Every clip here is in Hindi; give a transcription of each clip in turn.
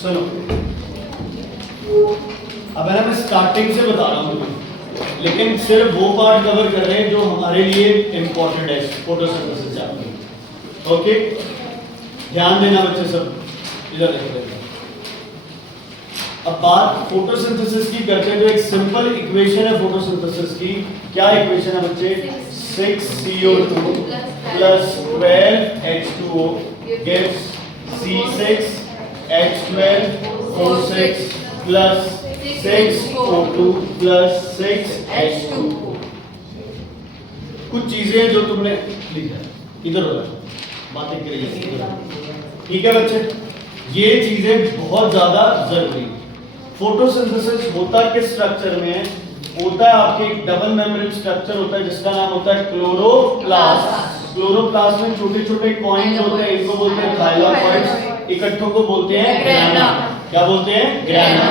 सुनो, अब है ना मैं स्टार्टिंग से बता रहा हूँ, लेकिन सिर्फ वो पार्ट कवर कर रहे हैं जो हमारे लिए इंपॉर्टेंट है फोटोसिंथेसिस चैप्टर। ओके, ध्यान देना बच्चे सब, इधर देखो। अब बात फोटोसिंथेसिस की करते हैं तो एक सिंपल इक्वेशन है फोटोसिंथेसिस की। क्या इक्वेशन है बच्चे? 6CO2 plus 12H2O gives C6H12O6 plus 6O2 plus 6H2O। कुछ चीजें हैं जो तुमने लिखा, इधर हो बातें करिए, ठीक है बच्चे? ये चीजें बहुत ज्यादा जरूरी है। फोटोसिंथेसिस होता किस स्ट्रक्चर में है? होता है आपके एक डबल मेम्ब्रेन स्ट्रक्चर होता है जिसका नाम होता है क्लोरोप्लास्ट। क्लोरोप्लास्ट में छोटे छोटे कॉइन्स होते हैं, इनको बोलते हैं थाइलाकॉइड्स, इकट्ठों को बोलते हैं ग्राना। क्या बोलते हैं? ग्राना।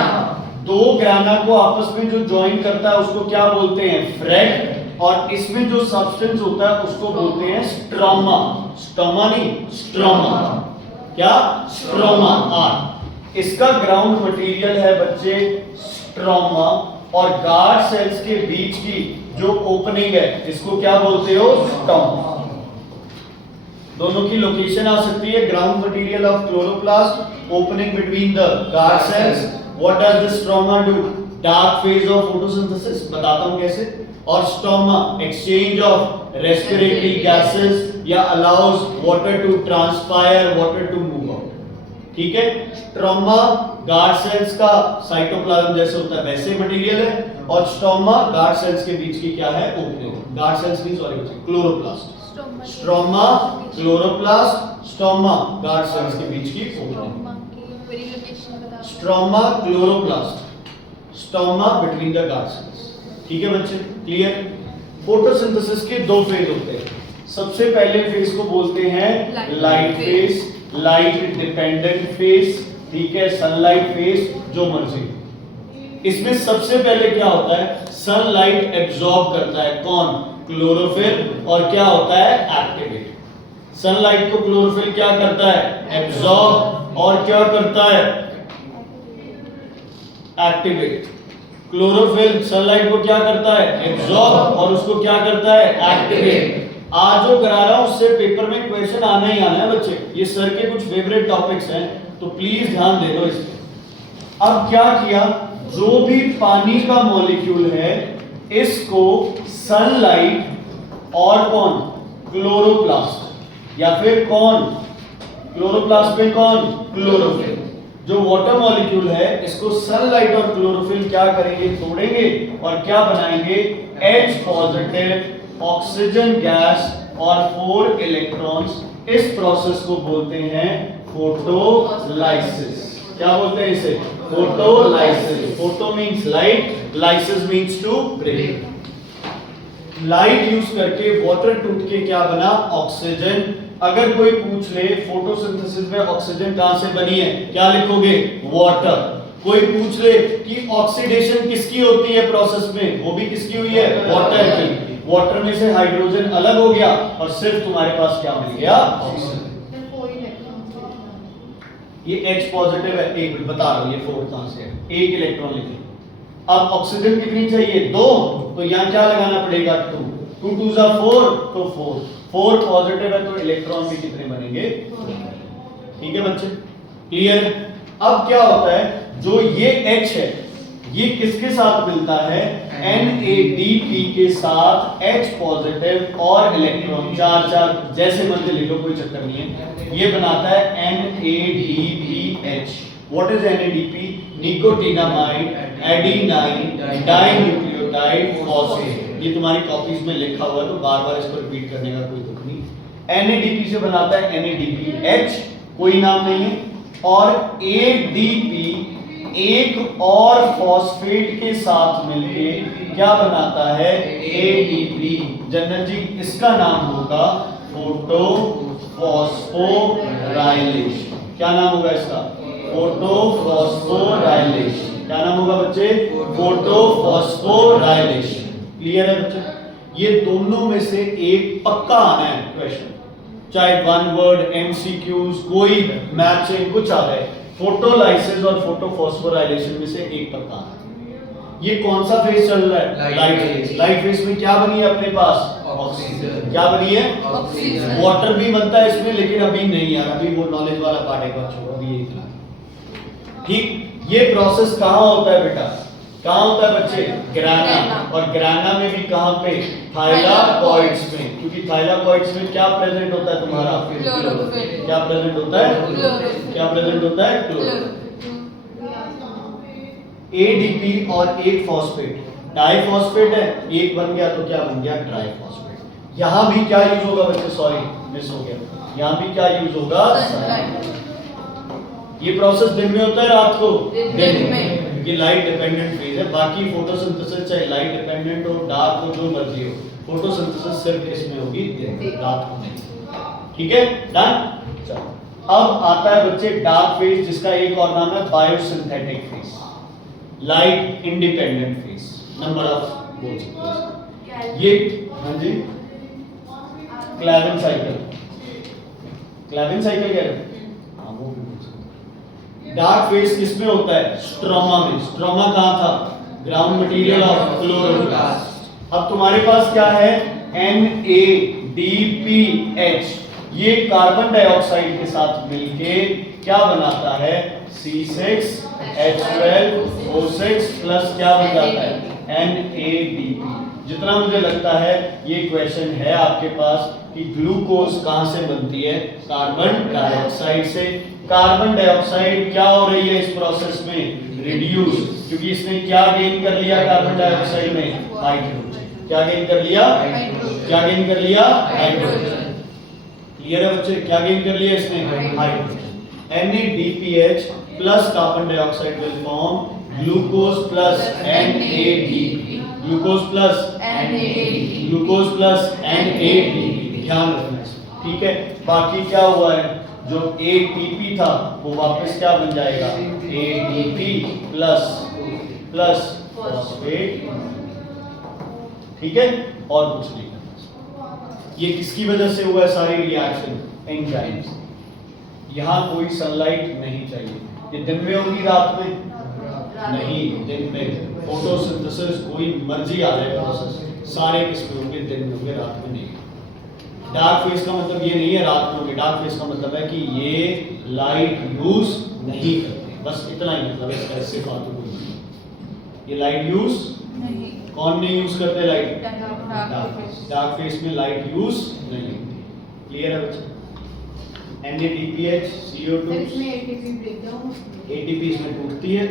दो ग्राना को आपस में जो ज्वाइन करता है उसको क्या बोलते हैं? फ्रेट। और इसमें जो सब्सटेंस होता है उसको बोलते हैं स्ट्रोमा। स्टोमा नहीं, स्ट्रोमा। क्या? स्ट्रोमा। इसका ग्राउंड मटेरियल है बच्चे स्ट्रोमा, और गार्ड सेल्स के बीच की जो ओपनिंग है इसको क्या बोलते हो? स्टोमा। दोनों की लोकेशन आ सकती है। Ground material of chloroplast, opening between the guard cells. What does the stroma do? Dark phase of photosynthesis, बताता हूं कैसे। और stoma exchange of respiratory gases या allows water to transpire, water to move out. ठीक है? स्ट्रोमा गार्ड सेल्स का साइटोप्लाज्म जैसे होता है वैसे मटेरियल है, और स्टोमा गार्ड सेल्स के बीच की क्या है? Opening. Guard cells means sorry chloroplast. Stroma chloroplast, stoma guard cells के बीच की opening. Stroma chloroplast, stoma between the guard sales. ठीक है बच्चे? क्लियर? फोटोसिंथेसिस के दो फेज होते हैं। सबसे पहले फेज को बोलते हैं light phase, light dependent phase. ठीक है? सनलाइट फेज, जो मर्जी। इसमें सबसे पहले क्या होता है? सनलाइट एब्जॉर्ब करता है। कौन? क्लोरोफिल। और क्या होता है? एक्टिवेट। सनलाइट को क्लोरोफिल क्या करता है? एब्जॉर्ब। और क्या करता है? एक्टिवेट। क्लोरोफिल सनलाइट को क्या करता है? एब्जॉर्ब। और उसको क्या करता है? एक्टिवेट। आज जो करा रहा हूं उससे पेपर में क्वेश्चन आना ही आना है बच्चे। ये सर के कुछ फेवरेट टॉपिक्स हैं, तो प्लीज ध्यान दे दो इस पे। अब क्या किया? जो भी पानी का मॉलिक्यूल है इसको सनलाइट और कौन? क्लोरोप्लास्ट। या फिर कौन? क्लोरोप्लास्ट में कौन? क्लोरोफिल। जो वाटर मॉलिक्यूल है इसको सनलाइट और क्लोरोफिल क्या करेंगे? तोड़ेंगे और क्या बनाएंगे? H पॉजिटिव ऑक्सीजन गैस और 4 इलेक्ट्रॉन्स। इस प्रोसेस को बोलते हैं फोटोलाइसिस। क्या बोलते हैं इसे? Photolysis. Photo means light, lysis means to break. Light use करके वाटर टूट के क्या बना? ऑक्सीजन। अगर कोई पूछ ले फोटोसिंथेसिस में ऑक्सीजन कहां से बनी है, क्या लिखोगे? वाटर। कोई पूछ ले कि ऑक्सीडेशन किसकी होती है प्रोसेस में, वो भी किसकी हुई है? वाटर की। वाटर में से हाइड्रोजन अलग हो गया और सिर्फ तुम्हारे पास क्या मिल गया? ऑक्सीजन। ये H पॉजिटिव है, एक मिनट बता रहा हूं ये 4 कहां से है। एक इलेक्ट्रॉन लिखे। अब ऑक्सीजन कितनी चाहिए? 2, तो यहां क्या लगाना पड़ेगा? 2। 2 2 जा 4, तो 4। 4 पॉजिटिव है तो इलेक्ट्रॉन भी कितने बनेंगे? ठीक है बच्चे? क्लियर? अब क्या होता है? जो ये H है ये किसके साथ मिलता है? NADP के साथ। H पॉजिटिव और इलेक्ट्रॉन 4 जैसे मर्जी ले लो, कोई चक्कर नहीं है। ये बनाता है NADPH। What is NADP? Nicotinamide adenine dinucleotide phosphate. ये तुम्हारी कॉपीज में लिखा हुआ है तो बार-बार इसको रिपीट करने का कोई दुख नहीं। NADP से बनाता है NADPH, कोई नाम नहीं है। और ADP एक और फॉस्फेट के साथ मिलके क्या बनाता है? ADP। जनरल जी इसका नाम होगा फोटो फॉस्फोराइलेशन। क्या नाम होगा इसका? Photo phosphorylation. क्या नाम होगा बच्चे? Photo phosphorylation. क्लियर है बच्चे? ये दोनों में से एक पक्का आना है क्वेश्चन, चाहे 1 वर्ड, MCQs, कोई मैचिंग कुछ आ रहा है। फोटोलाइसिस और फोटोफॉस्फोराइलेशन में से एक प्रकार है। ये कौन सा फेज चल रहा है? Light phase. लाइट फेज में क्या बनी है अपने पास? ऑक्सीजन। क्या बनी है? ऑक्सीजन। वाटर भी बनता है इसमें, लेकिन अभी नहीं यार, अभी वो नॉलेज वाला पार्ट एक बार छोड़ो, अभी ये इतना। ठीक, ये प्रोसेस कहाँ होता है बेटा? कहाँ होता है बच्चे? ग्राना। और ग्राना में भी कहाँ पे? थाइलाकॉइड्स में, क्योंकि थाइलाकॉइड्स में क्या प्रेजेंट होता है तुम्हारा? क्लोरोफिल। क्या प्रेजेंट होता है? क्लोरोफिल। क्या प्रेजेंट होता है? क्लोरोफिल। एडीपी और एक फॉस्फेट, डाइफॉस्फेट है, एक बन गया तो क्या बन गया? ट्राइफॉस्फेट। यहाँ भी क्या यूज होगा बच्चे? सॉरी मिस हो गया, यहाँ भी क्या यूज होगा? ये प्रोसेस दिन में होता है रात को? दिन में। ये लाइट डिपेंडेंट फेज है, बाकी फोटोसिंथेसिस चाहे लाइट डिपेंडेंट हो, डार्क हो, जो मर्जी हो, फोटोसिंथेसिस सिर्फ इसमें होगी दिन, रात को नहीं। ठीक है, डन। चलो अब आता है बच्चे डार्क फेज, जिसका एक और नाम है biosynthetic phase, light independent phase, number of बोल सकते हैं ये। हाँ जी, क्लेवेन साइकिल, क्लेवेन साइकिल कह रहे हैं? हाँ वो भी बोल सकते हैं। डार्क फेज किसमें होता है? स्ट्रोमा में। स्ट्रोमा कहाँ था? Ground material of chloroplast. अब तुम्हारे पास क्या है? NADPH, ये कार्बन डाइऑक्साइड के साथ मिलके क्या बनाता है? C6H12O6 प्लस क्या बन जाता है? NADP। जितना मुझे लगता है ये क्वेश्चन है आपके पास कि ग्लूकोज कहां से बनती है? कार्बन डाइऑक्साइड से। कार्बन डाइऑक्साइड क्या हो रही है इस प्रोसेस में? रिड्यूस, क्योंकि इसने क्या गेन कर लिया कार्बन डाइऑक्साइड में? हाइड्रोजन। क्या गेन कर लिया? क्या गेन कर लिया? हाइड्रोजन। क्लियर है बच्चे? क्या गेन कर लिया इसने? Hydrogen. NADPH plus carbon dioxide will form glucose plus NADP, glucose plus NADP, glucose plus NADP, ध्यान रखना इसमें। ठीक है, बाकी क्या हुआ है? जो ATP था वो वापस क्या बन जाएगा? ADP plus plus phosphate. ठीक है, और कुछ नहीं करना। ये किसकी वजह से हुआ है सारी रिएक्शन? एंजाइम्स। यहाँ कोई सनलाइट नहीं चाहिए। ये दिन में होगी रात में? नहीं, दिन में। फोटोसिंथेसिस कोई मर्जी आ जाए प्रोसेस, सारे किसमें होंगे? दिन में होंगे, रात में नहीं। डार्क फेज का मतलब ये नहीं है रात में होंगे, डार्क फेज का मतलब है कि ये लाइट यूज नहीं करते, बस इतना ही मतलब है, इसका इससे फालतू कोई नहीं। ये लाइट यूज नहीं। कौन नहीं यूज करते? लाइट। डार्क डार्क फेज में लाइट यूज नहीं होती। क्लियर है बच्चे? NADPH CO2 ATP इसमें टूटती है।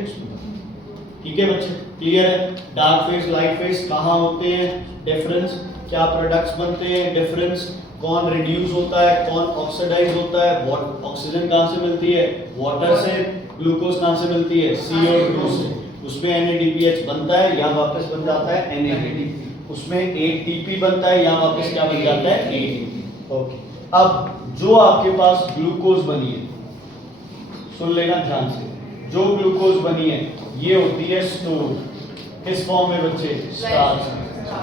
ठीक है बच्चे, क्लियर है? डार्क फेज लाइट फेज कहाँ होते हैं? डिफरेंस, क्या प्रोडक्ट्स बनते हैं? डिफरेंस, कौन रिड्यूस होता है, कौन ऑक्सीडाइज होता है? ऑक्सीजन कहाँ से मिलती है? वाटर से। ग्लूकोज कहाँ से मिलती है? CO2 से। उसमें NADPH बनता है, यहाँ वापस बन जाता है NADP। उसमें ATP बनता है, यहाँ वापस क्या बन जाता है? ATP। ओके, अब जो आपके पास ग्लूकोज बनी है, सुन लेना ध्यान से, जो ग्लूकोज बनी है ये होती है स्टोर। किस फॉर्म में बच्चे? स्टार्च।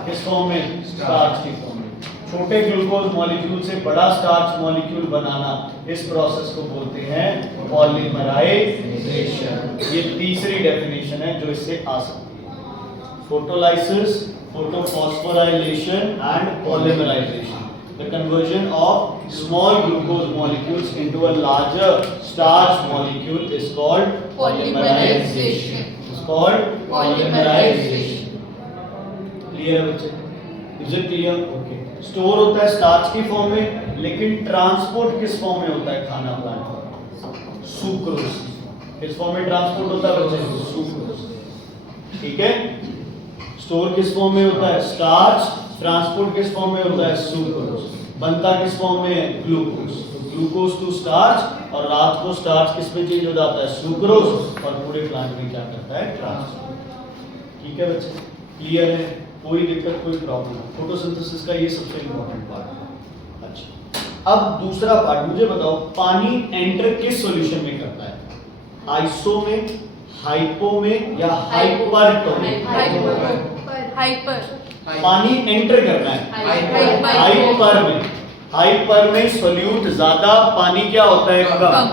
किस फॉर्म में? स्टार्च की फॉर्म में। छोटे ग्लूकोज मॉलिक्यूल से बड़ा स्टार्च मॉलिक्यूल बनाना, इस प्रोसेस को बोलते हैं पॉलीमराइजेशन। ये तीसरी डेफिनेशन है जो इससे आ सकती है। Photolysis, photophosphorylation and polymerization, the conversion of small glucose molecules into a larger starch molecule is called polymerization. Is called polymerization. Clear है बच्चे? Is it clear? Okay. Store होता है starch की फॉर्म में, लेकिन ट्रांसपोर्ट किस फॉर्म में होता है? खाना प्लांट में सुक्रोज। किस फॉर्म में ट्रांसपोर्ट होता है बच्चे? सुक्रोज। ठीक है, स्टोर किस फॉर्म में होता है? स्टार्च। ट्रांसपोर्ट किस फॉर्म में होता है? सुक्रोज। बनता किस फॉर्म में है? ग्लूकोज। ग्लूकोज टू स्टार्च, और रात को स्टार्च किस में चेंज हो जाता है? सुक्रोज, और पूरे प्लांट में क्या करता है? ट्रांसपोर्ट। ठीक है बच्चे, क्लियर है? कोई दिक्कत, कोई प्रॉब्लम? फोटोसिंथेसिस का ये सबसे इंपॉर्टेंट पार्ट है। अच्छा, अब दूसरा पार्ट मुझे बताओ, पानी एंटर किस सॉल्यूशन में करता है? आइसो में, हाइपो में, या हाइपर में? हाइपर। पानी एंटर करना है हाइपर में। हाइपर में सोल्यूट ज्यादा, पानी क्या होता है? कम।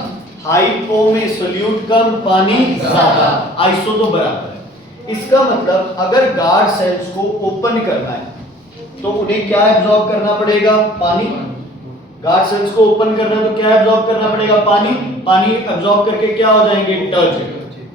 हाइपो में सोल्यूट कम, पानी ज्यादा, आइसो तो बराबर है। इसका मतलब अगर गार्ड सेल्स को ओपन करना है तो उन्हें क्या एब्जॉर्ब करना पड़ेगा? पानी। गार्ड सेल्स को ओपन करना है तो क्या एब्जॉर्ब करना पड़ेगा? पानी। पानी एब्जॉर्ब करके क्या हो जाएंगे? टर्जिड।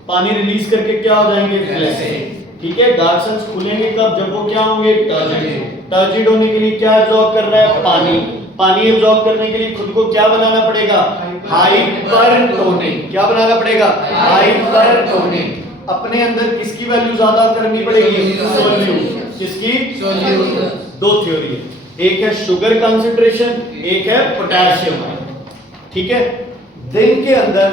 पानी रिलीज करके क्या हो जाएंगे? फ्लैसिड। ठीक है, गार्ड सेल्स खुलेंगे कब? जब वो क्या होंगे? टर्जिड। टर्जिड होने के लिए क्या एब्जॉर्ब कर रहा है? पानी। पानी एब्जॉर्ब करने के लिए खुद को क्या बनाना पड़ेगा? हाइपरटोनिक। क्या बनाना पड़ेगा? हाइपरटोनिक। अपने अंदर किसकी वैल्यू ज्यादा करनी पड़ेगी? सोल्यूट। किसकी? सोल्यूट। दो थ्योरी है, एक है शुगर कंसंट्रेशन, एक है पोटेशियम आयन। ठीक है, दिन के अंदर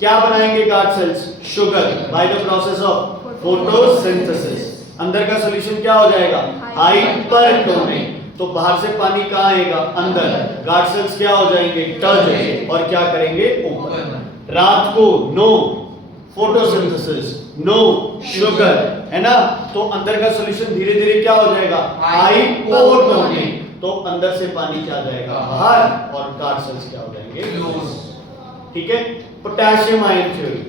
क्या बनाएंगे guard cells? Sugar, by the process of photosynthesis. अंदर का सॉल्यूशन क्या हो जाएगा? हाइपरटोनिक। तो बाहर से पानी कहां आएगा? अंदर। गार्ड सेल्स क्या हो जाएंगे? टर्जिड। और क्या करेंगे? ओपन। रात को नो फोटोसिंथेसिस, नो शुगर, है ना, तो अंदर का सॉल्यूशन धीरे धीरे क्या हो जाएगा? हाइपोटोनिक। तो अंदर से पानी क्या जाएगा? बाहर, और गार्ड सेल्स क्या हो जाएंगे? ठीक है। पोटेशियम आयन थ्योरी,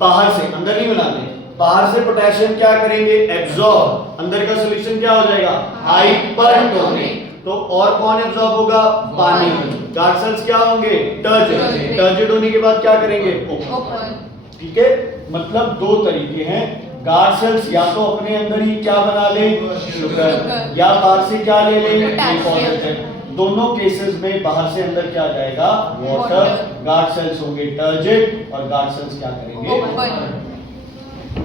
बाहर से, अंदर नहीं बनाते, बाहर से पोटेशियम क्या करेंगे? एब्जॉर्ब। अंदर का सॉल्यूशन क्या हो जाएगा? हाइपरटोनिक। तो और कौन एब्जॉर्ब होगा? पानी। गार्ड सेल्स क्या होंगे? टर्जिड। टर्जिड होने के बाद क्या करेंगे? ओपन। ठीक है, मतलब दो तरीके हैं। गार्ड सेल्स या तो अपने अंदर ही क्या बना ले? शुगर, या बाहर से क्या ले ले? पॉजिटिव। दोनों केसेस में बाहर से अंदर क्या जाएगा? वाटर। गार्ड सेल्स होंगे टर्जिड और गार्ड सेल्स क्या करेंगे? ओपन।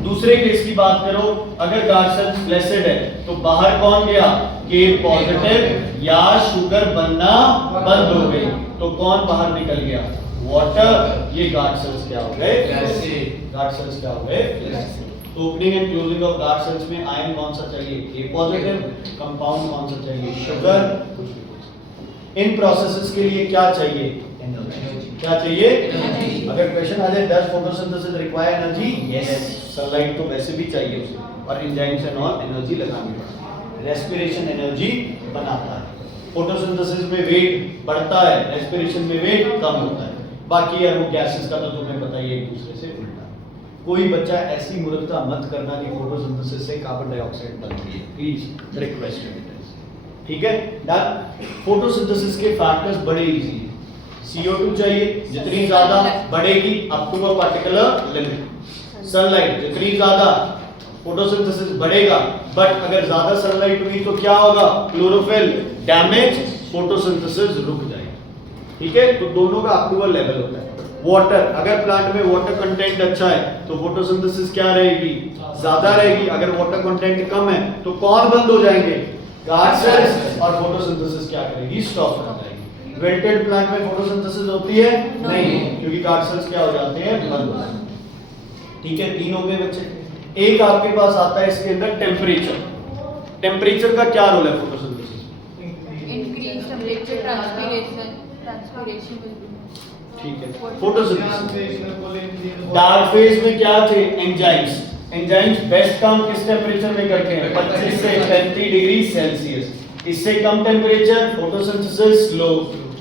दूसरे केस की बात करो, अगर गार्ड सेल्स फ्लैसिड है तो बाहर कौन गया? के पॉजिटिव, या शुगर बनना बंद हो गई तो कौन बाहर निकल गया? वाटर। ये गार्ड सेल्स क्या हो गए? फ्लैसिड। गार्ड सेल्स क्या हो गए? फ्लैसिड। तो opening and closing of guard cells में आयन कौन सा चाहिए? ए पॉजिटिव। कंपाउंड कौन सा चाहिए? शुगर। इन प्रोसेसेस के लिए क्या चाहिए? एनर्जी। क्या चाहिए? एनर्जी। अगर क्वेश्चन आ जाए does photosynthesis require energy? Yes. Sunlight तो वैसे भी चाहिए उसे, और एंजाइम्स एंड ऑल एनर्जी लगानी। रेस्पिरेशन एनर्जी बनाता है। फोटोसिंथेसिस में वेट बढ़ता है, रेस्पिरेशन में वेट कम होता है। बाकी यार वो गैसेस का तो तुम्हें पता ही है, एक दूसरे से उल्टा। कोई बच्चा ऐसी मूर्खता मत करना कि फोटोसिंथेसिस से कार्बन डाइऑक्साइड बनती है, प्लीज रिक्वेस्ट है। ठीक है, डन। फोटोसिंथेसिस के फैक्टर्स बड़े इजी हैं। CO2 चाहिए, जितनी ज्यादा बढ़ेगी up to a particular limit. Sunlight जितनी ज्यादा फोटोसिंथेसिस बढ़ेगा, बट अगर ज्यादा सनलाइट हुई तो क्या होगा? क्लोरोफिल डैमेज, फोटोसिंथेसिस रुक जाएगी। ठीक है, तो दोनों का अप टू अ लेवल होता है। वाटर, अगर प्लांट में वाटर कंटेंट अच्छा है तो फोटोसिंथेसिस क्या रहेगी? ज्यादा रहेगी। अगर वाटर कंटेंट कम है तो कौन बंद हो जाएंगे? गार्ड सेल्स, और फोटोसिंथेसिस क्या करेगी? स्टॉप कर जाएगी। विल्टेड प्लांट में फोटोसिंथेसिस होती है? नहीं, क्योंकि गार्ड सेल्स क्या हो जाते हैं? बंद हो जाते हैं। ठीक है, तीन हो गए बच्चे। एक आपके पास आता है इसके अंदर टेम्परेचर। टेम्परेचर का क्या रोल है फोटोसिंथेसिस? Increase temperature, transpiration. ठीक है, फोटोसिंथेसिस। डार्क फेज में क्या थे? एंजाइम्स। एंजाइम्स बेस्ट काम किस टेम्परेचर में करते हैं? 25 से 35 डिग्री सेल्सियस। इससे कम टेम्परेचर फोटोसिंथेसिस स्लो,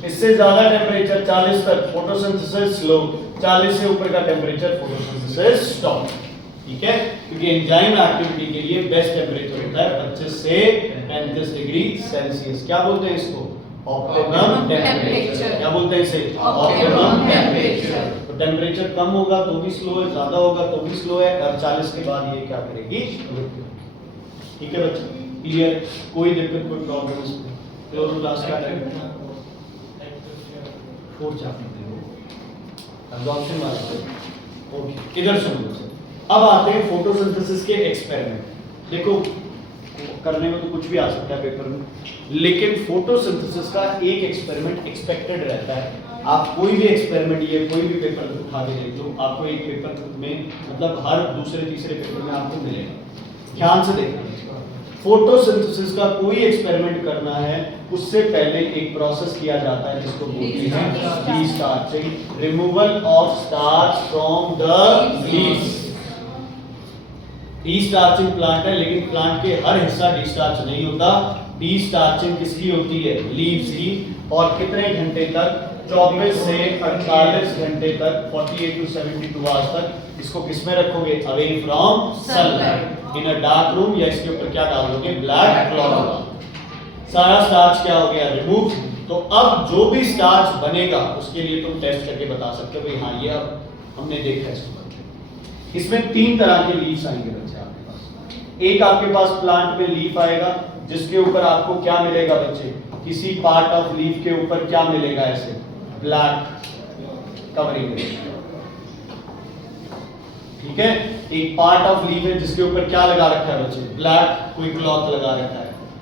इससे ज्यादा टेम्परेचर 40 तक फोटोसिंथेसिस स्लो, 40 से ऊपर का टेम्परेचर फोटोसिंथेसिस स्टॉप। ठीक है, क्योंकि एंजाइम एक्टिविटी के लिए बेस्ट टेम्परेचर होता है 25 से 35 डिग्री सेल्सियस। क्या बोलते हैं इसको? Optimum temperature. क्या बोलते हैं इसे? Optimum temperature. तो टेम्परेचर कम होगा तो भी स्लो है, ज्यादा होगा तो भी स्लो है, और 40 के बाद ये क्या करेगी? ठीक है बच्चे, क्लियर? कोई दिक्कत, कोई प्रॉब्लम इसमें? क्लोरोप्लास्ट का टाइप 4 चैप्टर एब्जॉर्प्शन वाला। ओके, इधर सुनो। अब आते हैं फोटोसिंथेसिस के एक्सपेरिमेंट। देखो, करने में तो कुछ भी आ सकता है पेपर में, लेकिन फोटोसिंथेसिस का एक एक्सपेरिमेंट एक्सपेक्टेड रहता है। आप कोई भी एक्सपेरिमेंट, ये कोई भी पेपर उठा के देख लो, आपको एक पेपर में, मतलब हर दूसरे तीसरे पेपर में आपको मिलेगा। ध्यान से देखना, फोटोसिंथेसिस का कोई एक्सपेरिमेंट करना है उससे पहले एक प्रोसेस किया जाता है जिसको बोलते हैं destarching, removal of starch from the leaves. Destarching plant है, लेकिन प्लांट के हर हिस्सा डी-स्टार्च नहीं होता। डी-स्टार्चिंग किसकी होती है? लीव्स की। और कितने घंटे तक? 24 से 48 घंटे तक 48 to 72 आवर्स तक इसको किस में रखोगे? Away from sunlight in a dark room, या इसके ऊपर क्या डाल दोगे? Black cloth. सारा स्टार्च क्या हो गया? रिमूव। तो अब जो भी स्टार्च बनेगा उसके लिए तुम टेस्ट करके बता सकते हो भाई हाँ ये अब हमने देखा है। इसमें 3 तरह के लीव्स आएंगे बच्चे आपके पास। एक आपके पास प्लांट में लीफ आएगा जिसके ऊपर आपको क्या मिलेगा बच्चे? किसी पार्ट ऑफ लीफ के ऊपर क्या मिलेगा? ऐसे ब्लैक कवरिंग मिलेगा, ठीक है। एक पार्ट ऑफ लीफ है जिसके ऊपर क्या लगा रखा है बच्चे? ब्लैक कोई क्लॉथ लगा रखा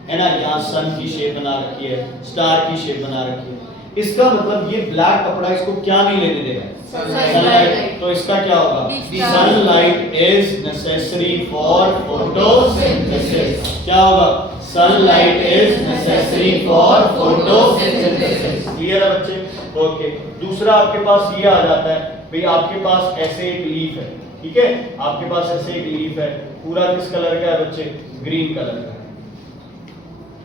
है ना। यहाँ सन की शेप बना रखी है, स्टार की शेप बना रखी है। इसका मतलब ये ब्लैक कपड़ा इसको क्या नहीं लेने दे रहा है? सनलाइट। तो इसका क्या होगा? Sunlight is necessary for photosynthesis. क्या होगा? Sunlight is necessary for photosynthesis. Clear है बच्चे? ओके। दूसरा आपके पास ये आ जाता है भाई आपके पास ऐसे एक लीफ है, ठीक है। आपके पास ऐसे एक लीफ है, पूरा किस कलर का है बच्चे? ग्रीन कलर का,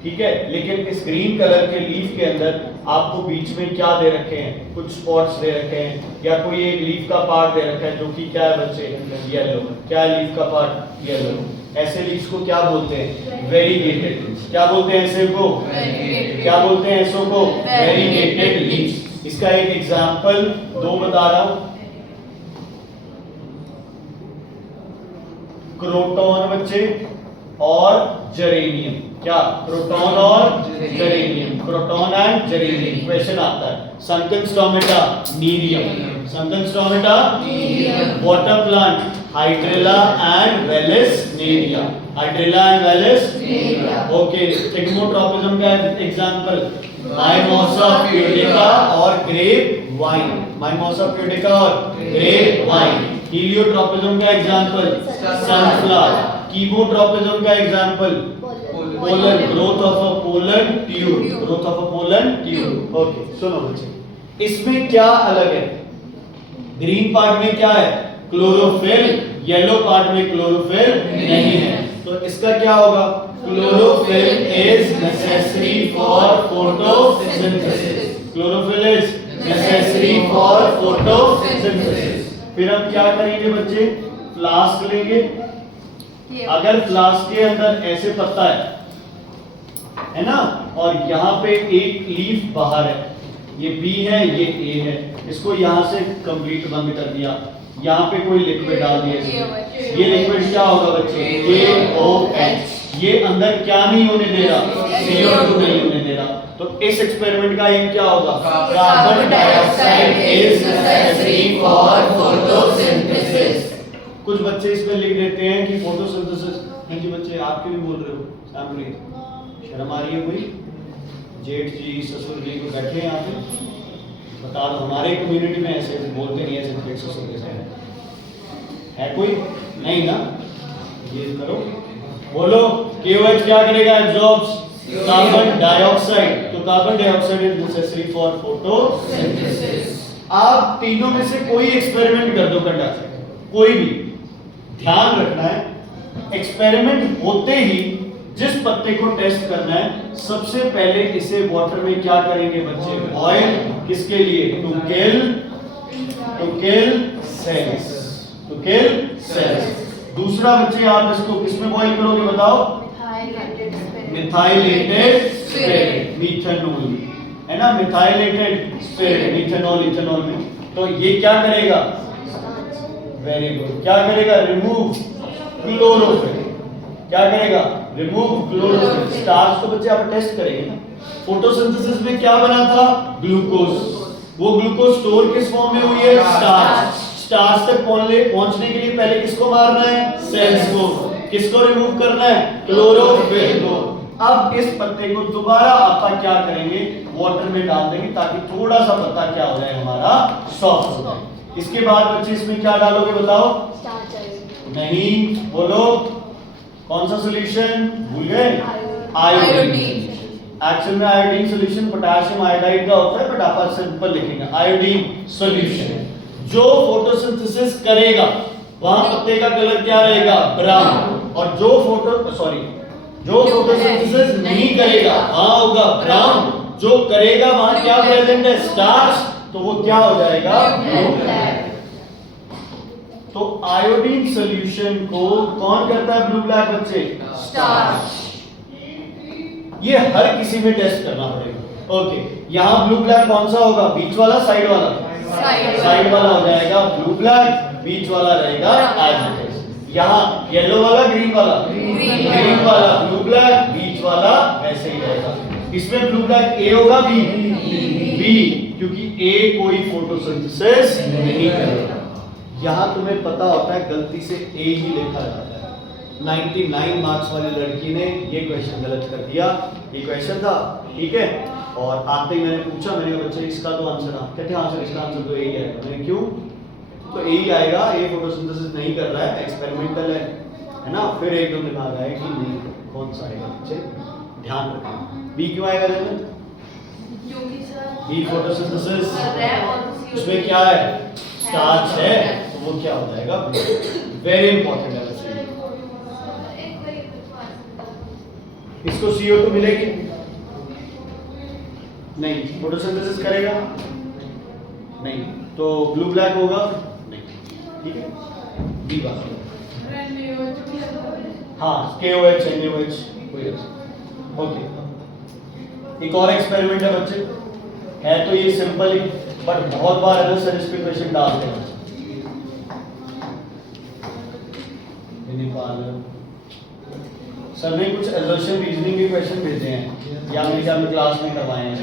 ठीक है। लेकिन इस ग्रीन कलर के लीफ के अंदर आपको बीच में क्या दे रखे हैं? कुछ स्पॉट्स दे रखे हैं, या कोई एक लीफ का पार्ट दे रखा है जो कि क्या है बच्चे? येलो। क्या है लीफ का पार्ट? येलो। ऐसे लीव्स को क्या बोलते हैं? Variegated leaves. क्या बोलते हैं ऐसे को? क्या बोलते हैं ऐसो को? Variegated leaves. इसका एक एग्जांपल 2 बता रहा हूं। क्रोटॉन बच्चे और जेरेनियम। क्या? क्रोटॉन और geranium. Croton and geranium. Question आता है। Sunken stomata, nerium. Sunken stomata, nerium. Water plant, hydrilla and vallisneria. Hydrilla and vallisneria. Okay. Thigmotropism का एग्जांपल माइमोसा प्यूडिका और ग्रेप वाइन। माइमोसा प्यूडिका और ग्रेप वाइन। हीलियोट्रोपिज्म का एग्जांपल सनफ्लावर। कीमोट्रोपिज्म का example pollen, growth of a pollen tube. Growth of a pollen tube. Okay सुनो बच्चे, इसमें क्या अलग है? ग्रीन पार्ट में क्या है? क्लोरोफिल। येलो पार्ट में क्लोरोफिल नहीं है। तो इसका क्या होगा? Chlorophyll is necessary for photosynthesis. Chlorophyll is necessary for photosynthesis. फिर हम क्या करेंगे बच्चे? फ्लास्क लेंगे। अगर फ्लास्क के अंदर ऐसे पत्ता है ना, और यहाँ पे एक लीफ बाहर है, ये बी है ये ए है, इसको यहाँ से कंप्लीट बंद कर दिया, यहाँ पे कोई लिक्विड डाल दिया। ये लिक्विड क्या होगा बच्चे? KOH। ये अंदर क्या नहीं होने दे रहा? CO2 नहीं होने दे रहा। तो इस एक्सपेरिमेंट का एम क्या होगा? Carbon dioxide is necessary for photosynthesis. कुछ बच्चे इसमें लिख देते हैं कि फोटोसिंथेसिस। नहीं जी बच्चे, आप क्यों नहीं बोल रहे हो? सामने शर्म आ रही है कोई? जेठ जी ससुर जी को बैठे हैं यहाँ पे, बता दो। हमारे कम्युनिटी में ऐसे बोलते नहीं, ऐसे जेठ ससुर के साथ है कोई? नहीं ना? ये करो, बोलो। KOH क्या करेगा? Absorbs carbon dioxide. तो carbon dioxide is necessary for photosynthesis. आप तीनों में से कोई एक्सपेरिमेंट कर दो कंडक्ट, कोई भी। ध्यान रखना है एक्सपेरिमेंट होते ही जिस पत्ते को टेस्ट करना है, सबसे पहले इसे वाटर में क्या करेंगे बच्चे? बॉयल। किसके लिए? To kill cells. To kill cells. दूसरा बच्चे आप इसको किसमें बॉयल करोगे बताओ? मिथाइलेटेड स्पिरिट, मिथेनॉल है ना। मिथाइलेटेड स्पिरिट, मिथेनॉल, इथेनॉल में। तो ये क्या करेगा? Very good. क्या करेगा? Remove chlorophyll. क्या करेगा? Remove chlorophyll. स्टार्च तो बच्चे आप टेस्ट करेंगे ना। फोटोसिंथेसिस में क्या बना था? ग्लूकोज। वो ग्लूकोज स्टोर किस फॉर्म में हुई है? स्टार्च। स्टार्च तक पहुंचने के लिए पहले किसको मारना है? सेल्स को। किसको रिमूव करना है? क्लोरोफिल को। अब इस पत्ते को दोबारा आप क्या करेंगे? वाटर में डाल देंगे ताकि थोड़ा सा पत्ता क्या हो जाए? हमारा सॉफ्ट हो जाए। इसके बाद बच्चे इसमें क्या डालोगे बताओ? नहीं, बोलो। कौन सा सॉल्यूशन? भूल गए? आयोडीन। एक्चुअल में आयोडीन सॉल्यूशन पोटेशियम आयोडाइड का होता है, बट आप सिंपल लिखेंगे आयोडीन सॉल्यूशन। जो फोटोसिंथेसिस करेगा वहां पत्ते का कलर क्या रहेगा? ब्राउन। और जो फोटोसिंथेसिस नहीं करेगा वहां होगा ब्राउन। जो करेगा वहां क्या प्रेजेंट है, स्टार्च, तो वो क्या हो जाएगा, ब्लू ब्लैक। तो आयोडीन सॉल्यूशन को कौन करता है ब्लू ब्लैक बच्चे, स्टार्च। ये हर किसी में टेस्ट करना पड़ेगा। ओके, यहाँ ब्लू ब्लैक कौन सा होगा, बीच वाला, साइड वाला, साइड वाला हो जाएगा ब्लू ब्लैक, बीच वाला रहेगा एज इट इज। यहाँ येलो वाला, ग्रीन वाला, ग्रीन वाला ब्लू ब्लैक, बीच वाला ऐसे ही रहेगा। इसमें ब्लू ब्लैक ए होगा, बी, बी, क्योंकि ए कोई फोटोसिंथेसिस नहीं करेगा। यहाँ तुम्हें पता होता है गलती से ए ही लिखा जाता है। 99 मार्क्स वाली लड़की ने ये क्वेश्चन गलत कर दिया। ये क्वेश्चन था, ठीक है, और आते ही मैंने पूछा, मैंने कहा बच्चे इसका तो आंसर आ, कहते हाँ सर इसका आंसर तो यही आएगा। मैंने क्यों, तो यही आएगा, ये फोटोसिंथेसिस नहीं कर रहा है, एक्सपेरिमेंटल है ना। फिर एकदम दिमाग आया कि नहीं, कौन सा आएगा बच्चे, ध्यान रखें। बी क्यों आएगा जब, क्योंकि सर बी फोटोसिंथेसिस, और उसमें क्या है, स्टार्च है, तो वो क्या हो जाएगा, वेरी इंपॉर्टेंट है बच्चे। इसको CO2 मिलेगी नहीं, फोटोसिंथेसिस करेगा नहीं, तो ब्लू ब्लैक होगा नहीं, ठीक है। बी बात, हाँ KOH NaOH कोई ओके। एक और एक्सपेरिमेंट है बच्चे, है तो ये सिंपल ही, बट बहुत बार है ना सर इस पे क्वेश्चन डालते हैं। सर ने कुछ एसर्शन रीजनिंग के क्वेश्चन भेजे हैं, या मेरे ख्याल में क्लास में करवाए हैं।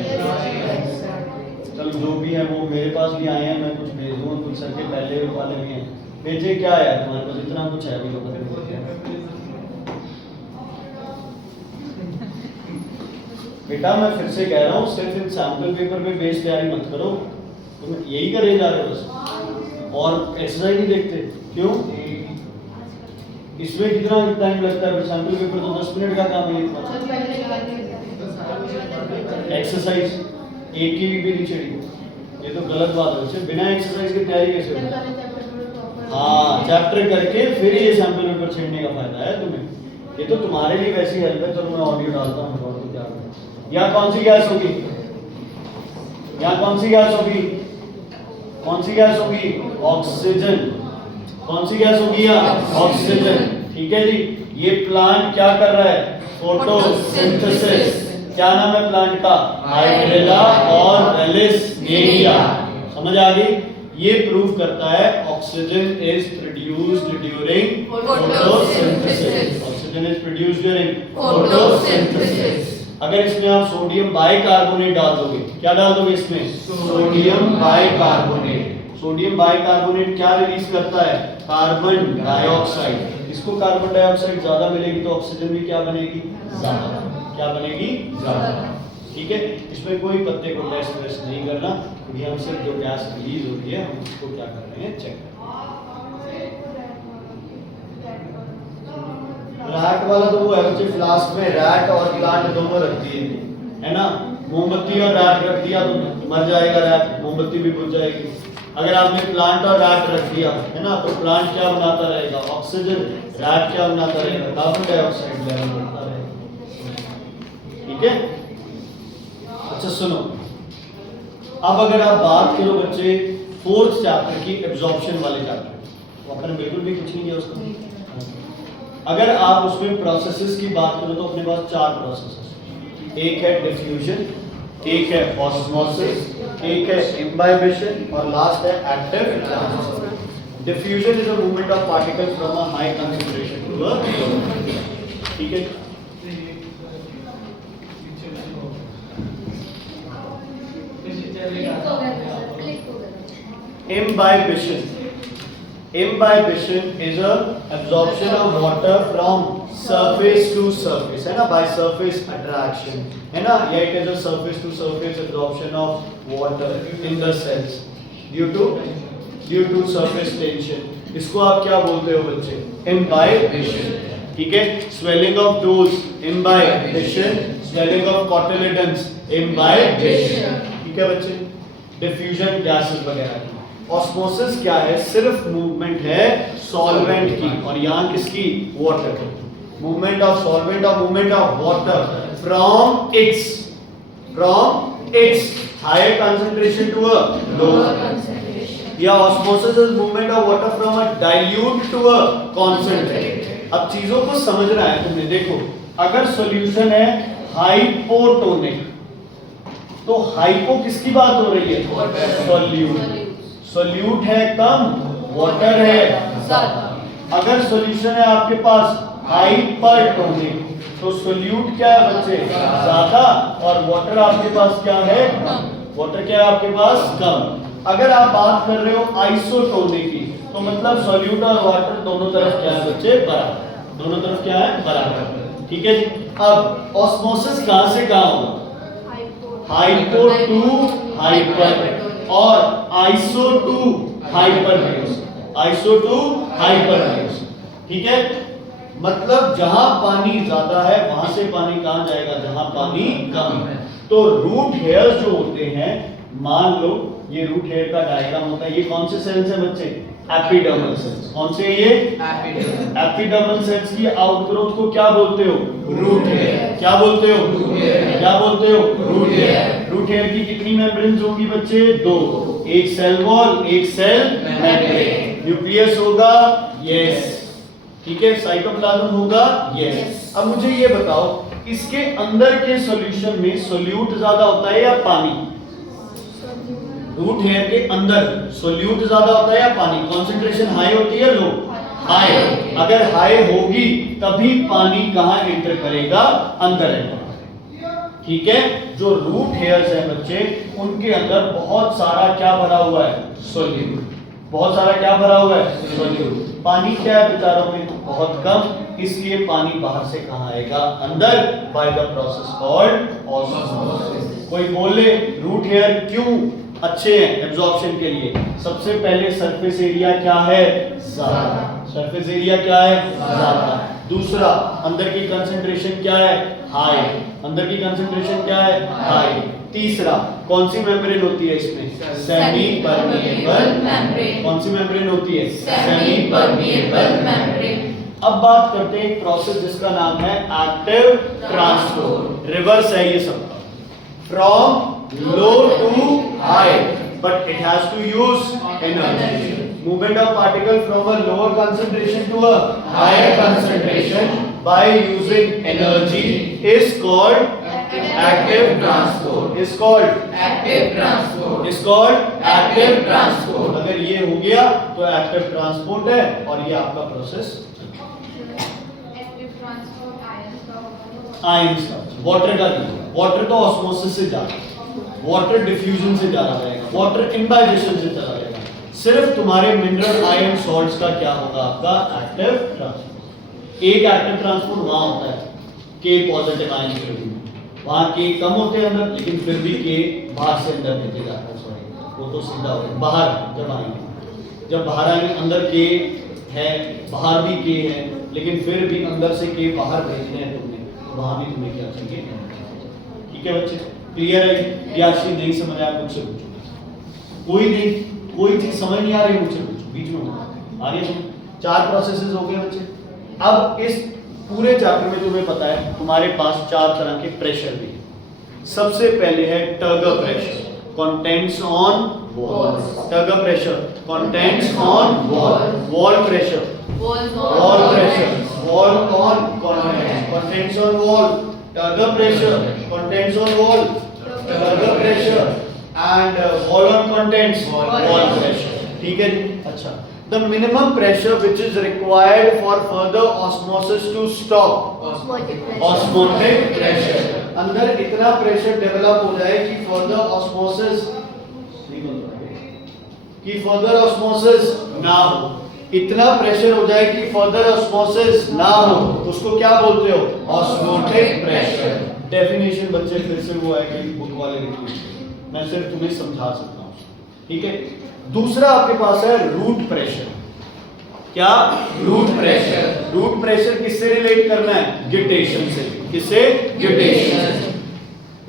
चलो जो भी है वो मेरे पास भी आए हैं, मैं कुछ भेज दूँ, कुछ सर के पहले वाले भी हैं। भेजे क्या है तुम्हारे पास, इतना कुछ है अभी लोगों ने। बेटा मैं फिर से कह रहा हूँ, सिर्फ इन सैंपल पेपर पे बेस्ड तैयारी मत करो, तुम यही करे जा रहे हो बस, और एक्सरसाइज नहीं देखते क्यों। इसमें कितना टाइम लगता है, सैंपल पेपर तो 10 मिनट का काम है। एक्सरसाइज एक की भी नहीं छेड़ी, ये तो गलत बात है। बिना एक्सरसाइज के तैयारी कैसे होगी। हाँ, चैप्टर करके फिर ये सैंपल पेपर छेड़ने का फायदा है तुम्हें, ये तो तुम्हारे लिए वैसी हेल्प है। चलो मैं ऑडियो डालता हूँ, तो क्या यहाँ कौन सी गैस होगी, यहाँ कौन सी गैस होगी, कौन सी गैस होगी, ऑक्सीजन। कौन सी गैस होगी यहाँ, ऑक्सीजन, ठीक है जी। ये प्लांट क्या कर रहा है, फोटोसिंथेसिस। क्या नाम है प्लांट का, हाइड्रेला और वेलिसनेरिया। समझ आ गई। ये प्रूव करता है oxygen is produced during photosynthesis. Oxygen is produced during photosynthesis. अगर इसमें आप सोडियम बाइकार्बोनेट डाल दोगे, क्या डाल दोगे इसमें, सोडियम बाइकार्बोनेट। सोडियम बाइकार्बोनेट क्या रिलीज करता है, कार्बन डाइऑक्साइड। इसको कार्बन डाइऑक्साइड ज्यादा मिलेगी तो ऑक्सीजन भी क्या बनेगी, ज्यादा। क्या बनेगी, ज्यादा, ठीक है। इसमें कोई पत्ते को टेस्ट वेस्ट नहीं करना, क्योंकि हम सिर्फ जो गैस रिलीज होती है हम उसको क्या कर रहे हैं, चेक कर रहे हैं। रैट वाला तो वो है बच्चे, फ्लास्क में रैट और प्लांट दोनों रख दिए है ना। मोमबत्ती और रैट रख दिया तो मर जाएगा रैट, मोमबत्ती भी बुझ जाएगी। अगर आपने प्लांट और रैट रख दिया है ना, तो प्लांट क्या बनाता रहेगा, ऑक्सीजन। रैट क्या बनाता रहेगा, कार्बन डाइऑक्साइड लेवल बढ़ता रहेगा, ठीक है। अच्छा सुनो, अब अगर आप बात करो बच्चे 4th चैप्टर की, एब्जॉर्प्शन वाले चैप्टर, तो अपन बिल्कुल भी कुछ नहीं किया उसका। अगर आप उसमें प्रोसेसेस की बात करो तो अपने पास 4 प्रोसेसेस, एक है डिफ्यूजन, एक है ऑस्मोसिस, एक है इम्बाइबिशन और लास्ट है active transfer. Diffusion is a movement of particle from a high concentration to a low, ठीक है। Imbibition is a absorption of water from surface to surface, है ना, by surface attraction, है ना। या it is a surface to surface absorption of water in the cells due to surface tension. इसको आप क्या बोलते हो बच्चे, imbibition, ठीक है। swelling of tools, imbibition, swelling of cotyledons, imbibition, ठीक है बच्चे। डिफ्यूजन गैसेस वगैरह की। ऑस्मोसिस क्या है, सिर्फ मूवमेंट है सॉल्वेंट की, और यहाँ किसकी, वाटर की। मूवमेंट ऑफ सॉल्वेंट और movement of water from its from its higher concentration to a lower concentration. या osmosis is movement of water from a dilute to a concentrate. अब चीजों को समझना है तुमने। देखो अगर सॉल्यूशन है हाइपोटोनिक तो हाइपो किसकी बात हो रही है? सॉल्यूट। सॉल्यूट है कम, वाटर है ज्यादा। अगर सॉल्यूशन है आपके पास हाइपरटोनिक तो सॉल्यूट क्या है बच्चे? ज्यादा, और वाटर आपके पास क्या है? वाटर क्या है आपके पास? कम। अगर आप बात कर रहे हो आइसोटोनिक की तो मतलब सॉल्यूट और वाटर दोनों तरफ क्या है बच्चे? बराबर। दोनों तरफ क्या है? बराबर। ठीक है जी। अब ऑस्मोसिस कहां से कहां होगा? हाइपो टू हाइपर और iso to hyperness. Iso to hyperness. ठीक है, मतलब जहां पानी ज्यादा है वहां से पानी कहां जाएगा? जहां पानी कम है। तो रूट हेयर्स जो होते हैं, मान लो ये रूट हेयर का डायग्राम होता है। ये कौन से सेल्स हैं बच्चे? Epidermal cells. कौन से? ये एपिडर्मल सेल्स की आउटग्रोथ को क्या बोलते हो? Root hair. क्या बोलते हो? क्या बोलते हो? Root hair. रूट हेयर की कितनी मेम्ब्रेन्स होंगी बच्चे? दो, एक सेल वॉल, एक सेल मेम्ब्रेन। न्यूक्लियस होगा? यस। ठीक है, साइटोप्लाज्म होगा? यस। अब मुझे ये बताओ, इसके अंदर के सॉल्यूशन में सोल्यूट ज्यादा होता है या पानी? रूट हेयर के अंदर सोल्यूट ज्यादा होता है या पानी? कंसंट्रेशन हाई होती है, लो? हाई। अगर हाई होगी तभी पानी कहां एंटर करेगा? अंदर एंटर करेगा। ठीक है, जो रूट हेयर्स हैं बच्चे उनके अंदर बहुत सारा क्या भरा हुआ है? सोल्यूट। बहुत सारा क्या भरा हुआ है? सोल्यूट। पानी क्या है बेचारों में? बहुत कम, इसलिए पानी बाहर से कहां आएगा? अंदर, by the process called osmosis. कोई बोले रूट हेयर क्यों अच्छे हैं एब्जॉर्प्शन के लिए? सबसे पहले सरफेस एरिया क्या है? ज्यादा। सरफेस एरिया क्या है? ज्यादा। दूसरा, अंदर की कंसंट्रेशन क्या है? हाई। अंदर की कंसंट्रेशन क्या है? हाई। तीसरा, कौन सी मेम्ब्रेन होती है इसमें? Semi permeable membrane. कौन सी मेम्ब्रेन होती है? Semi permeable membrane. अब बात करते हैं एक प्रोसेस जिसका नाम है एक्टिव ट्रांसपोर्ट। रिवर्स है ये सब, from low to high, but it has to use energy. Movement of particle from a lower concentration to a higher concentration by using energy is called active transport. Is called Active transport. is called active transport. अगर ये हो गया तो active transport है और ये आपका प्रोसेस Active transport ions का होगा। आयंस का। वाटर का नहीं, वाटर तो ऑस्मोसिस से जा रहा है, वाटर डिफ्यूजन से जा रहा है, वाटर इम्बाइजेशन से चला जाएगा। सिर्फ तुम्हारे मिनरल आयन सॉल्ट्स का क्या होगा? आपका एक्टिव ट्रांसपोर्ट। एक एक्टिव ट्रांसपोर्ट वहां होता है के पॉजिटिव आयन के रूप में, वहां के कम होते हैं अंदर, लेकिन फिर भी के बाहर से अंदर भेजे जाते हैं। सॉरी, वो तो सीधा हो गया बाहर। जब आएंगे, जब बाहर आएंगे अंदर के है, बाहर भी के है, लेकिन फिर भी अंदर से के बाहर भेजने हैं तुमने, तो वहां भी तुम्हें क्या चाहिए? ठीक है बच्चे, क्लियर है? या चीज नहीं समझ आया मुझसे पूछो। कोई नहीं, कोई चीज समझ नहीं आ रही मुझसे पूछो, बीच में आ रही है। 4 प्रोसेसेस हो गए बच्चे। अब इस पूरे चैप्टर में तुम्हें पता है तुम्हारे पास 4 तरह के प्रेशर भी है। सबसे पहले है turgor pressure, contents on wall. Turgor pressure, contents on wall. Wall pressure, wall pressure, wall on contents, contents on wall. Turgor pressure, contents on wall, turgor pressure and wall on contents, wall pressure. ठीक है जी? अच्छा, the minimum pressure which is required for further osmosis to stop, osmotic pressure. अंदर इतना प्रेशर डेवलप हो जाए कि further osmosis ना हो, इतना प्रेशर हो जाए कि फर्दर ऑस्मोसिस ना हो, उसको क्या बोलते हो? Osmotic pressure. डेफिनेशन बच्चे फिर से वो है कि बुक वाले लिखी, मैं सिर्फ तुम्हें समझा सकता हूँ। ठीक है, दूसरा आपके पास है रूट प्रेशर। क्या? Root pressure. रूट प्रेशर किससे रिलेट करना है? गिटेशन से। किससे? गिटेशन।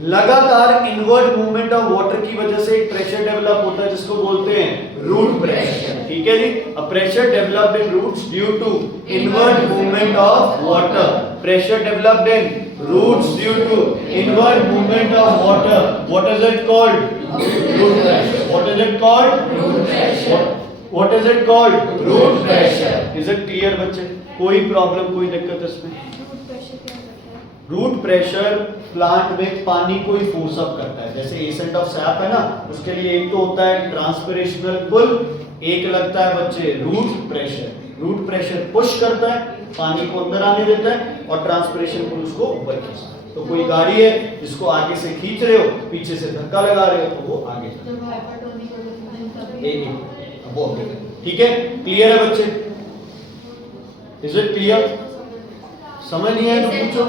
लगातार इनवर्ड मूवमेंट ऑफ वाटर की वजह से एक प्रेशर डेवलप होता है जिसको बोलते हैं रूट प्रेशर। ठीक है जी? A pressure developed in roots due to inward movement of water. Pressure developed in Roots due to inward movement of water. What is it called? Root pressure. What is it called? Root pressure. What is it called? Root pressure. Is it clear बच्चे? कोई प्रॉब्लम, कोई दिक्कत इसमें? रूट प्रेशर क्या होता है? रूट प्रेशर प्लांट में पानी को ही फोर्स अप करता है। जैसे एसेंट ऑफ सैप है ना, उसके लिए एक तो होता है ट्रांसपिरेशनल पुल, एक लगता है बच्चे root pressure. Root pressure push करता है, पानी को अंदर आने देता है, और ट्रांसपिरेशन पुल उसको ऊपर खींचता है। तो कोई गाड़ी है जिसको आगे से खींच रहे हो, पीछे से धक्का लगा रहे हो, तो वो आगे जाता जब हाइपरटोनिक होता है। वो आगे। ठीक है, क्लियर है बच्चे? Is it clear? समझ नहीं आया तो पूछो।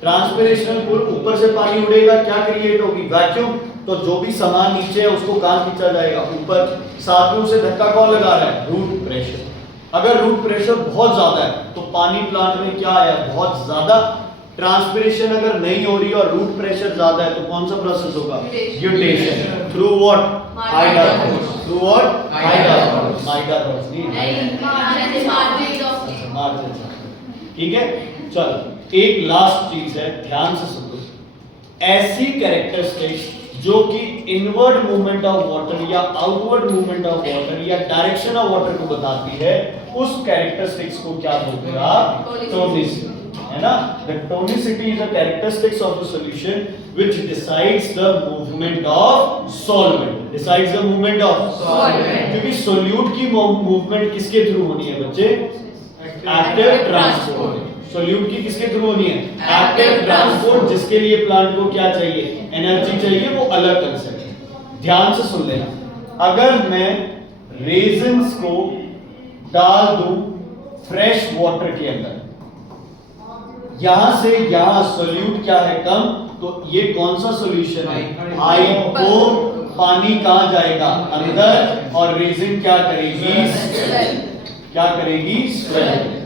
ट्रांसपिरेशनल पुल, ऊपर से पानी उड़ेगा, क्या क्रिएट होगी? वैक्यूम। तो जो भी सामान नीचे है उसको कहां खींचा जाएगा? ऊपर। साथ में उसे धक्का कौन लगा रहा है? Root pressure. अगर रूट प्रेशर बहुत ज्यादा है तो पानी प्लांट में क्या आया? बहुत ज्यादा। ट्रांसपिरेशन अगर नहीं हो रही और रूट प्रेशर ज्यादा है तो कौन सा प्रोसेस होगा? Mutation. Through what? Hydrogen. Through what? Hydrogen. Hydrogen नहीं, मार्जिन। ठीक है, चलो एक लास्ट चीज है, ध्यान से सुनो। ऐसी कैरेक्टरिस्टिक्स जो कि इनवर्ड मूवमेंट ऑफ वाटर या आउटवर्ड मूवमेंट ऑफ वाटर या डायरेक्शन ऑफ वाटर को बताती है, उस कैरेक्टरिस्टिक्स को क्या बोलते हैं आप? टोनिसिटी, है ना? The tonicity is a characteristics of the solution which decides the movement of solvent. Decides the movement of solvent, क्योंकि सोल्यूट की मूवमेंट किसके थ्रू होनी है बच्चे? Active transport. सोल्यूट की किसके थ्रू होनी है? एक्टिव ट्रांसपोर्ट, जिसके लिए प्लांट को क्या चाहिए? एनर्जी चाहिए, वो अलग कंसेप्ट है। ध्यान से सुन लेना। अगर मैं रेजिन्स को डाल दूं फ्रेश वाटर के अंदर, यहां से यहां सोल्यूट क्या है? कम। तो ये कौन सा सॉल्यूशन है? हाइपो। पानी कहां जाएगा? अंदर। और रेजिन क्या करेगी? क्या करेगी? स्वेल।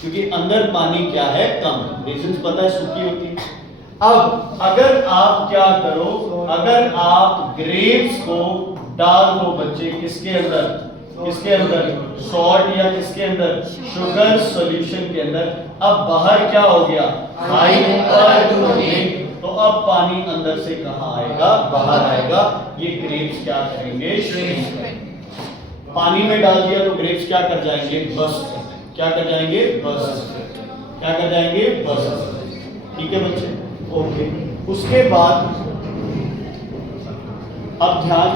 क्योंकि अंदर पानी क्या है? कम। रेजिन पता है सूखी होती है। अब अगर आप क्या करो, अगर आप ग्रेप्स को डाल दो बच्चे किसके अंदर? किसके अंदर? सॉल्ट या किसके अंदर? शुगर सॉल्यूशन के अंदर। अब बाहर क्या हो गया? हाइपरटोनिक। तो अब पानी अंदर से कहां आएगा? बाहर आएगा। ये ग्रेप्स क्या करेंगे? श्रिंक। पानी में डाल दिया तो ग्रेप्स क्या कर जाएंगे? बस्ट। क्या कर जाएंगे? बस्ट। क्या कर जाएंगे? बस्ट। ठीक है बच्चे, ओके। उसके बाद अब ध्यान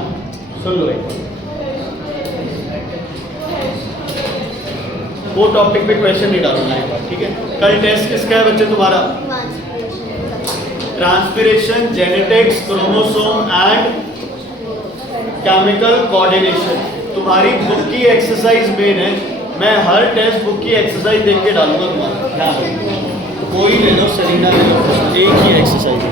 सुन लो, एक वो टॉपिक पे क्वेश्चन नहीं डालूंगा एक बार, ठीक है? कल टेस्ट किसका है बच्चे तुम्हारा? Transpiration, genetics, chromosome and chemical coordination. तुम्हारी बुक की एक्सरसाइज मेन है। मैं हर टेस्ट बुक की एक्सरसाइज देख के डालूंगा तुम्हारा, ध्यान रखो। कोई ले लो, सेलिना ले लो, एक ही एक्सरसाइज है।